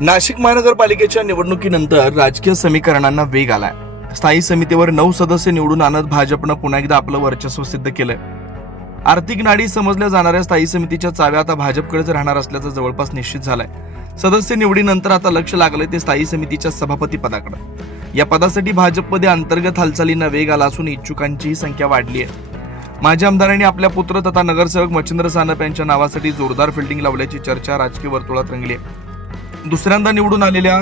नाशिक महानगरपालिकेच्या निवडणुकीनंतर राजकीय समीकरणांना वेग आलाय. स्थायी समितीवर 9 सदस्य निवडून आणत भाजपनं पुन्हा एकदा आपलं वर्चस्व सिद्ध केलंय. आर्थिक नाडी समजल्या जाणाऱ्या स्थायी समितीच्या चाव्या आता भाजपकडेच राहणार असल्याचं जवळपास निश्चित झालंय. सदस्य निवडीनंतर आता लक्ष लागलंय ते स्थायी समितीच्या सभापती पदाकडे. या पदासाठी भाजपमध्ये अंतर्गत हालचालींना वेग आला असून इच्छुकांचीही संख्या वाढली आहे. माजी आमदारांनी आपल्या पुत्र तथा नगरसेवक मच्छिंद्र सानप यांच्या नावासाठी जोरदार फिल्डिंग लावल्याची चर्चा राजकीय वर्तुळात रंगली आहे. दुसऱ्यांदा निवडून आलेल्या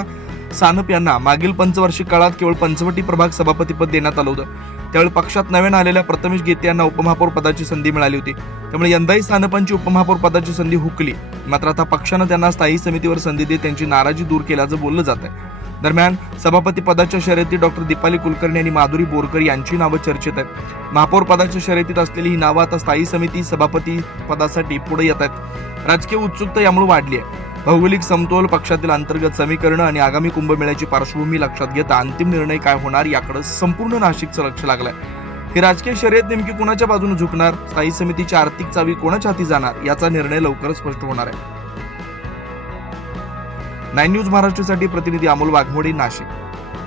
सानप यांना मागील पंचवार्षिक काळात केवळ पंचवटी प्रभाग सभापतीपद देण्यात आलं होतं. त्यावेळी पक्षात नव्यानं आलेल्या प्रथमेश गेते यांना उपमहापौर पदाची संधी मिळाली होती. त्यामुळे यंदाही सानपांची उपमहापौर पदाची संधी हुकली. मात्र आता पक्षानं त्यांना स्थायी समितीवर संधी देत त्यांची नाराजी दूर केल्याचं बोललं जात आहे. दरम्यान सभापती पदाच्या शर्यतीत डॉक्टर दीपाली कुलकर्णी आणि माधुरी बोरकर यांची नावं चर्चेत आहेत. महापौर पदाच्या शर्यतीत असलेली ही नावं आता स्थायी समिती सभापती पदासाठी पुढे येत आहेत. राजकीय उत्सुकता यामुळे वाढली आहे. भौगोलिक समतोल, पक्षातील अंतर्गत समीकरणं आणि आगामी कुंभमेळ्याची पार्श्वभूमी लक्षात घेता अंतिम निर्णय काय होणार याकडे संपूर्ण नाशिकचं लक्ष लागलंय. ही राजकीय शर्यत नेमकी कोणाच्या बाजूने झुकणार, स्थायी समितीची आर्थिक चावी कोणाच्या हाती जाणार याचा निर्णय लवकरच स्पष्ट होणार आहे. 9 न्यूज महाराष्ट्रासाठी प्रतिनिधी अमोल वाघमोडे, नाशिक.